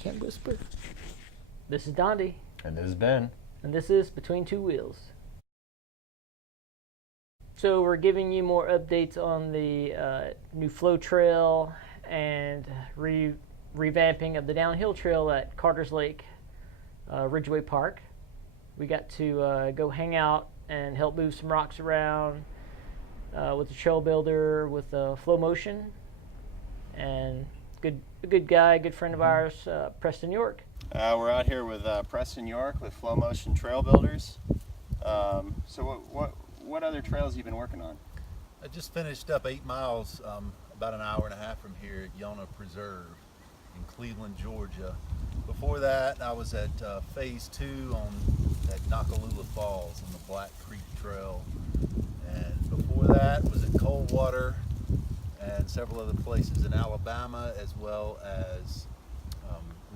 Can't whisper. This is Dondi. And this is Ben. And this is Between Two Wheels. So we're giving you more updates on the new flow trail and revamping of the downhill trail at Carter's Lake, Ridgeway Park. We got to go hang out and help move some rocks around with the trail builder, with Flowmotion, and a good guy, good friend of ours, Preston York. We're out here with Preston York with Flowmotion Trail Builders. So what other trails have you been working on? I just finished up 8 miles, about an hour and a half from here at Yona Preserve in Cleveland, Georgia. Before that, I was at phase 2 at Nakalula Falls on the Black Creek Trail. And before that was at Coldwater and several other places in Alabama, as well as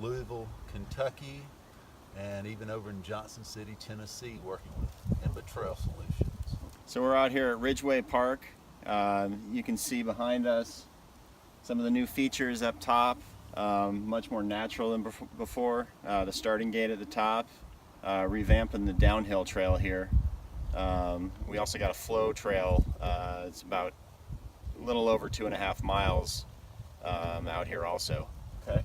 Louisville, Kentucky, and even over in Johnson City, Tennessee, working with Inba Trail Solutions. So we're out here at Ridgeway Park. You can see behind us some of the new features up top, much more natural than before. The starting gate at the top, revamping the downhill trail here. We also got a flow trail. It's about a little over 2.5 miles out here also. Okay.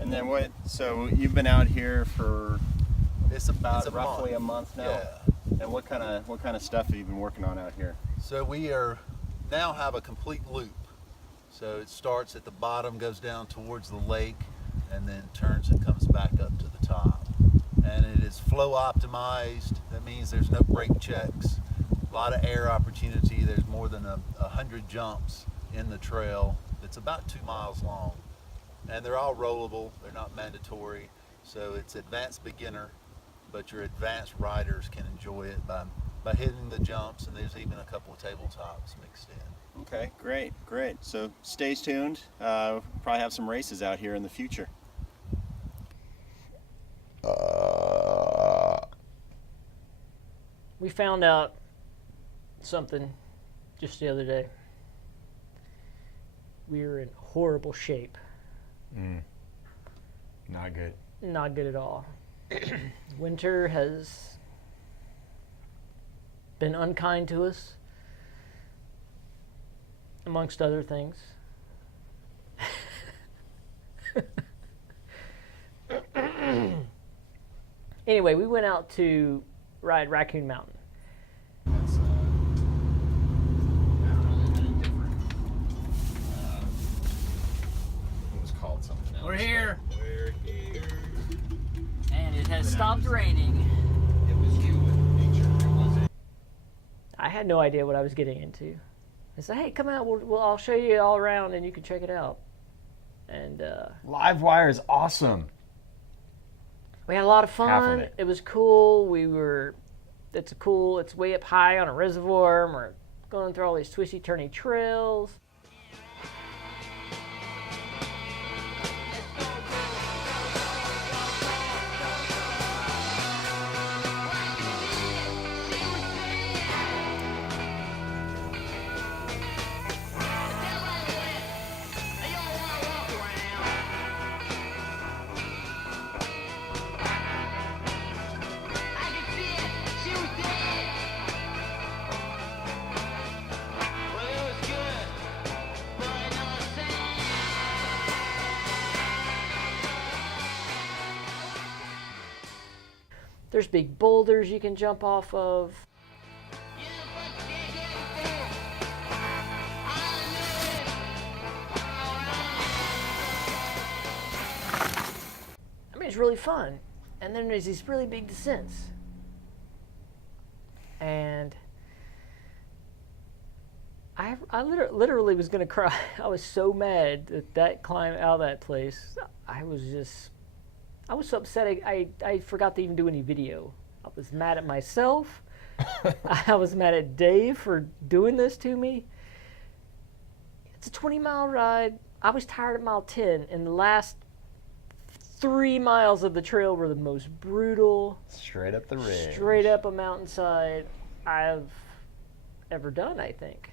And then so you've been out here for It's roughly a month now. Yeah. And what kind of stuff have you been working on out here? So we now have a complete loop. So it starts at the bottom, goes down towards the lake, and then turns and comes back up to the top. And it is flow optimized. That means there's no brake checks. A lot of air opportunity. There's more than 100 jumps in the trail. It's about 2 miles long. And they're all rollable. They're not mandatory. So it's advanced beginner, but your advanced riders can enjoy it by hitting the jumps, and there's even a couple of tabletops mixed in. Okay, great. So stay tuned. Probably have some races out here in the future. We found out something just the other day. We were in horrible shape. Not good. Not good at all. Winter has been unkind to us, amongst other things. Anyway, we went out to ride Racoon Mountain. That's different. It was called something else. We're here. We're here. And it has stopped raining. It was you and nature. It wasn't. I had no idea what I was getting into. I said, hey, come out, I'll show you all around and you can check it out. And Livewire is awesome. we had a lot of Half fun. of it. It was cool. It's way up high on a reservoir, and we're going through all these twisty, turny trails. There's big boulders you can jump off of. I mean, it's really fun. And then there's these really big descents. And I literally was going to cry. I was so mad that climb out of that place. I was so upset I forgot to even do any video. I was mad at myself. I was mad at Dave for doing this to me. It's a 20-mile ride. I was tired at mile 10, and the last 3 miles of the trail were the most brutal, Straight up the ridge. straight up a mountainside I've ever done, I think.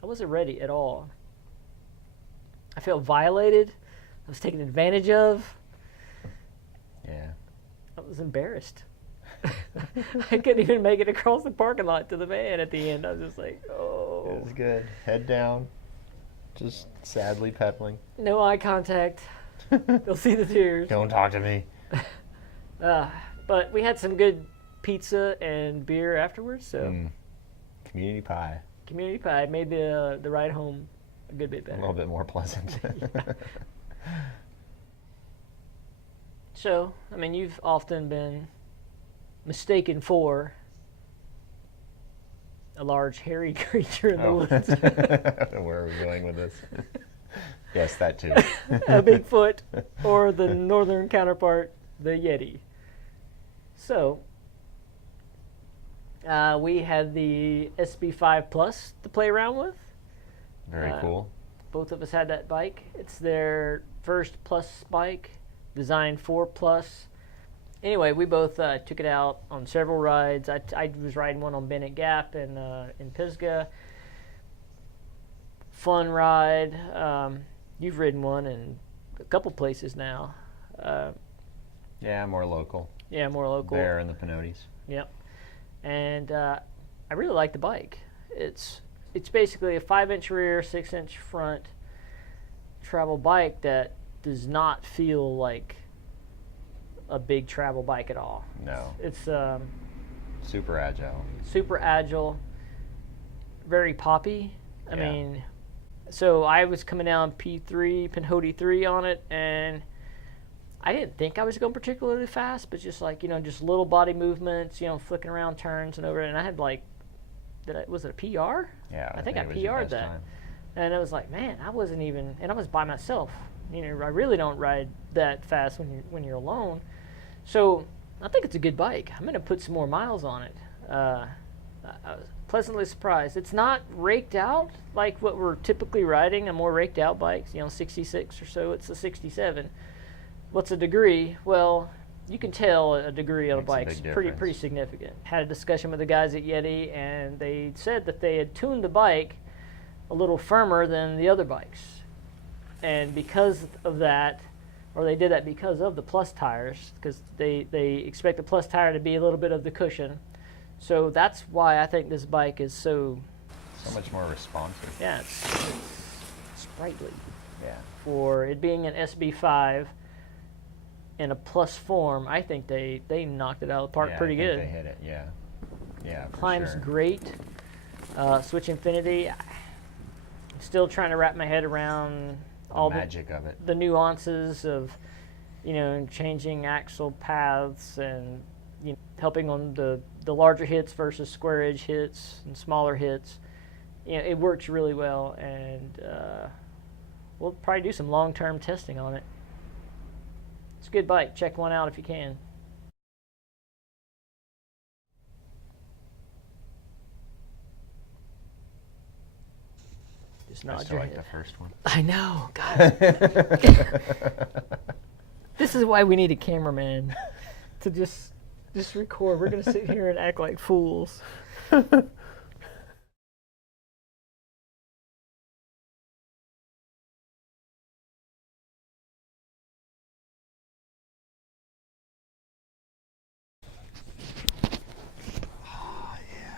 I wasn't ready at all. I felt violated. I was taken advantage of. I was embarrassed. I couldn't even make it across the parking lot to the van at the end. I was just like, oh. It was good. Head down. Just sadly pedaling. No eye contact. They'll see the tears. Don't talk to me. But we had some good pizza and beer afterwards, so Community pie. community pie made the ride home a good bit A better. little bit more pleasant. So, I mean, you've often been mistaken for a large hairy creature in the woods. Where are we going with this? Yes, that too. A Bigfoot, or the northern counterpart, the Yeti. So, we had the SB5 Plus to play around with. Very cool. Both of us had that bike. It's their first Plus bike, designed for Plus. Anyway, we both took it out on several rides. I was riding one on Bennett Gap in Pisgah. Fun ride. You've ridden one in a couple places now. Yeah, more local. Yeah, more local. There in the Pinotes. Yep. And I really like the bike. It's basically a 5-inch rear, 6-inch front travel bike that does not feel like a big travel bike at all. No. It's Super agile. super agile, very poppy. I mean, so I was coming down P3, Pinhoti 3 on it, and I didn't think I was going particularly fast, but just like, just little body movements, flicking around turns and over it. And I had like, was it a PR? Yeah. I think I it was your PR'd best that. time. And I was like, man, I wasn't even, and I was by myself. I really don't ride that fast when you're alone. So I think it's a good bike. I'm going to put some more miles on it. I was pleasantly surprised. It's not raked out like what we're typically riding on more raked out bikes, 66 or so. It's a 67. What's a degree? Well, you can tell a degree on a Makes a bike big is difference. pretty significant. Had a discussion with the guys at Yeti, and they said that they had tuned the bike a little firmer than the other bikes. And because of that, or they did that because of the Plus tires, because they expect the Plus tire to be a little bit of the cushion. So that's why I think this bike is so much more responsive. Yeah, it's sprightly. Yeah. For it being an SB5 in a Plus form, I think they knocked it out of the park Yeah, pretty I think good. They hit it. Yeah. Yeah. For Climbs sure. great. Switch Infinity. I'm still trying to wrap my head around all The magic of it. the nuances of, changing axle paths and helping on the larger hits versus square edge hits and smaller hits. It works really well, and we'll probably do some long-term testing on it. It's a good bike. Check one out if you can. Just I nod still your like head. the first one. I know, God. This is why we need a cameraman to just record. We're gonna sit here and act like fools.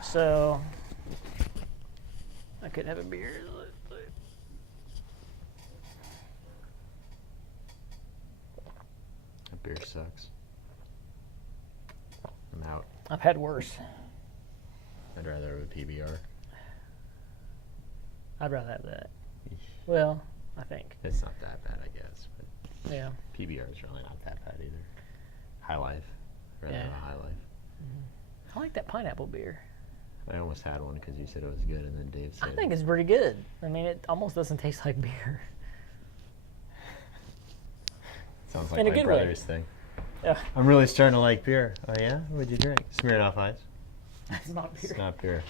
So I could have a beer. That beer sucks. I'm out. I've had worse. I'd rather have a PBR. I'd rather have that. Well, I think. It's not that bad, I guess. But Yeah. PBR is really not that bad either. High Life. I'd rather Yeah. have a High Life. I like that pineapple beer. I almost had one because you said it was good, and then Dave said I think it's pretty good. I mean, it almost doesn't taste like beer. sounds like in a my good way. brother's thing. Yeah. I'm really starting to like beer. Oh yeah? What'd you drink? Smirnoff Ice. It's not beer. It's not beer.